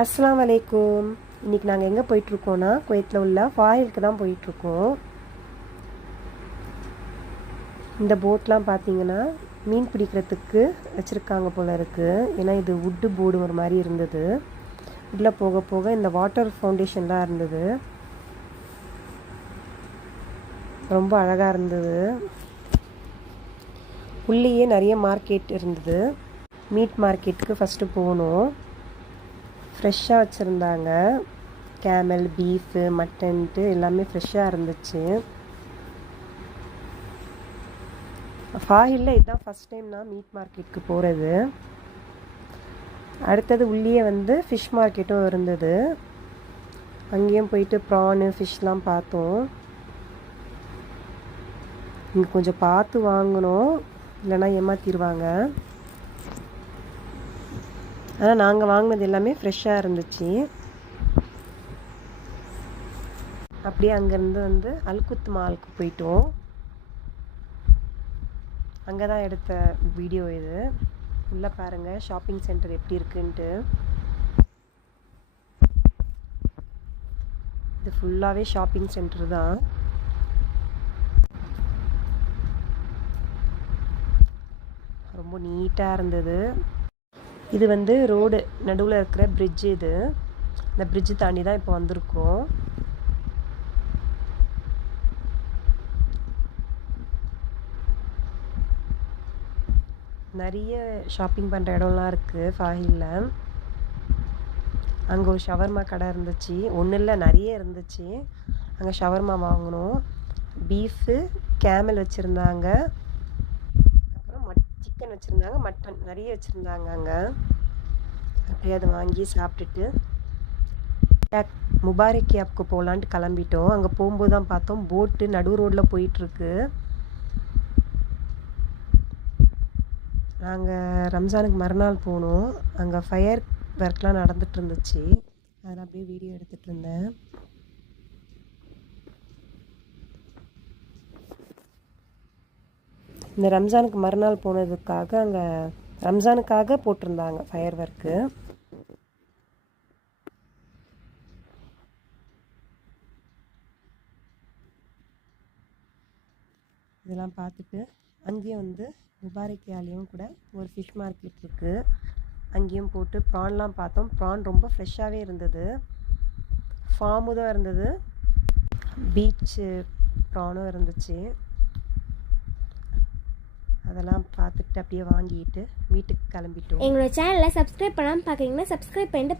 அஸ்ஸலாமு அலைக்கும். இன்றைக்கி நாங்கள் எங்கே போயிட்டுருக்கோன்னா குவைத்தில் உள்ள ஃபாயிலுக்கு தான் போயிட்டுருக்கோம். இந்த போட்லாம் பார்த்தீங்கன்னா மீன் பிடிக்கிறதுக்கு வச்சுருக்காங்க போல் இருக்குது. ஏன்னா இது வுட்டு போர்டு ஒரு மாதிரி இருந்தது. உள்ளே போக போக இந்த வாட்டர் ஃபவுண்டேஷன்லாம் இருந்தது. ரொம்ப அழகாக இருந்தது. உள்ளேயே நிறைய மார்க்கெட் இருந்தது. மீட் மார்க்கெட்டுக்கு ஃபஸ்ட்டு போகணும். ஃப்ரெஷ்ஷாக வச்சுருந்தாங்க. கேமல், பீஃபு, மட்டன்ட்டு எல்லாமே ஃப்ரெஷ்ஷாக இருந்துச்சு. ஃபாஹிலில் இதுதான் ஃபஸ்ட் டைம் நான் மீட் மார்க்கெட்டுக்கு போகிறது. அடுத்தது உள்ளே ஃபிஷ் மார்க்கெட்டும் இருந்தது. அங்கேயும் போயிட்டு ப்ரானு ஃபிஷ்லாம் பார்த்தோம். இங்கே கொஞ்சம் பார்த்து வாங்கணும், இல்லைன்னா ஏமாற்றிடுவாங்க. ஆனால் நாங்கள் வாங்கினது எல்லாமே ஃப்ரெஷ்ஷாக இருந்துச்சு. அப்படியே அங்கேருந்து அல்குத் மாலுக்கு போயிட்டோம். அங்கே தான் எடுத்த வீடியோ இது. உள்ளே பாருங்கள் ஷாப்பிங் சென்டர் எப்படி இருக்குன்ட்டு. இது ஃபுல்லாகவே ஷாப்பிங் சென்டர் தான். ரொம்ப நீட்டாக இருந்தது. இது ரோடு நடுவில் இருக்கிற பிரிட்ஜு. இது இந்த பிரிட்ஜு தாண்டி தான் இப்போ வந்திருக்கோம். நிறைய ஷாப்பிங் பண்ணுற இடம்லாம் இருக்குது ஃபாஹிலில். அங்கே ஒரு ஷவர்மா கடை இருந்துச்சு. ஒன்றும் இல்லை, நிறைய இருந்துச்சு. அங்கே ஷவர்மா வாங்கினோம். பீஃபு, கேமல் வச்சுருந்தாங்க. சிக்கன் வச்சுருந்தாங்க, மட்டன் நிறைய வச்சுருந்தாங்க. அங்கே அப்படியே அதை வாங்கி சாப்பிட்டுட்டு முபாரக் கேப்க்கு போகலான்ட்டு கிளம்பிட்டோம். அங்கே போகும்போது தான் பார்த்தோம் போட்டு நடு ரோட்டில் போயிட்டுருக்கு. நாங்கள் ரம்ஜானுக்கு மறுநாள் போனோம். அங்கே ஃபயர் ஒர்க்லாம் நடந்துகிட்டு இருந்துச்சு. அதில் அப்படியே வீடியோ எடுத்துகிட்டு இருந்தேன். இந்த ரம்ஜானுக்கு மறுநாள் போனதுக்காக அங்கே ரம்ஜானுக்காக போட்டிருந்தாங்க ஃபயர் ஒர்க்கு. இதெல்லாம் பார்த்துட்டு அங்கேயும் முபாரக் ஆலையும் கூட ஒரு ஃபிஷ் மார்க்கெட் இருக்குது. அங்கேயும் போட்டு ப்ரான்லாம் பார்த்தோம். ப்ரான் ரொம்ப ஃப்ரெஷ்ஷாகவே இருந்தது. ஃபார்மு தான் இருந்தது, பீச்சு ப்ரானும் இருந்துச்சு. அதெல்லாம் பார்த்துட்டு அப்படியே வாங்கிட்டு வீட்டுக்கு கிளம்பிட்டோம். எங்களோட சேனலை சப்ஸ்கிரைப் பண்ணாமல் பார்க்குறீங்கன்னா சப்ஸ்கிரைப் பண்ணிட்டு